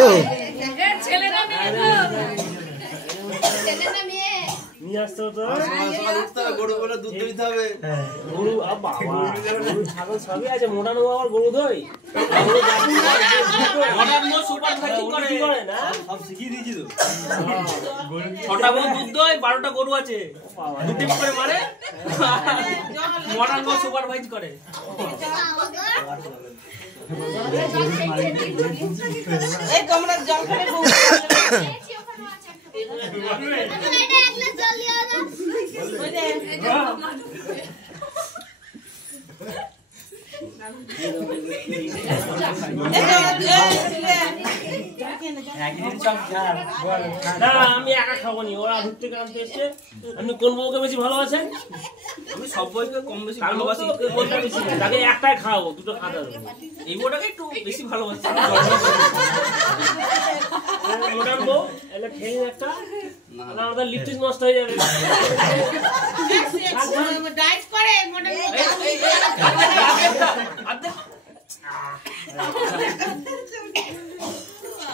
তো নিয়ে আসতে হতো গরু বলে দুধ দিতে হবে। গরু বাবা গরু ছাগল সবই আছে মোটানো আবার গরু দই সুপার ফাইটিং করে না সব শিখিয়ে দিয়েছি তো। 6টা গরু দুধ দই 12টা গরু আছে দুটি করে মারে মডার্ন গো সুপার ফাইট করে এই তোমরা জল খেলে বউ না আমি একা খাবো নি ওরা দূর থেকে আনতে এসছে আপনি কোন বউকে বেশি ভালোবাসেন আমি সব বউকে কম বেশি ভালোবাসি তাকে একটাই খাও দুটো খাওয়া যাবে এই বউটাকে একটু বেশি ভালোবাসি মোটার বউ এলে খেয়ে একটা না আমাদের লিপস্টিক নষ্ট হয়ে যাবে ডাইট করে মোটা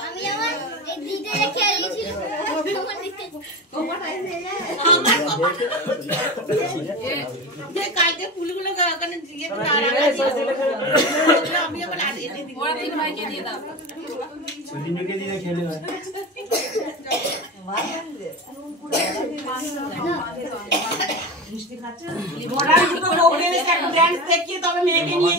আমি আমার এক দিতে রেখে দিয়েছিল যে কালকে ফুলগুলো ওখানে দিয়ে আমি আবার এনে দিব ওরা তিন ভাইকে দিয়ে দাও ছোটিকে দিয়ে খেলে হয় মোটা দুটো বউ এনেছে একটা ড্যান্স দেখিয়ে তবে মেয়েকে নিয়ে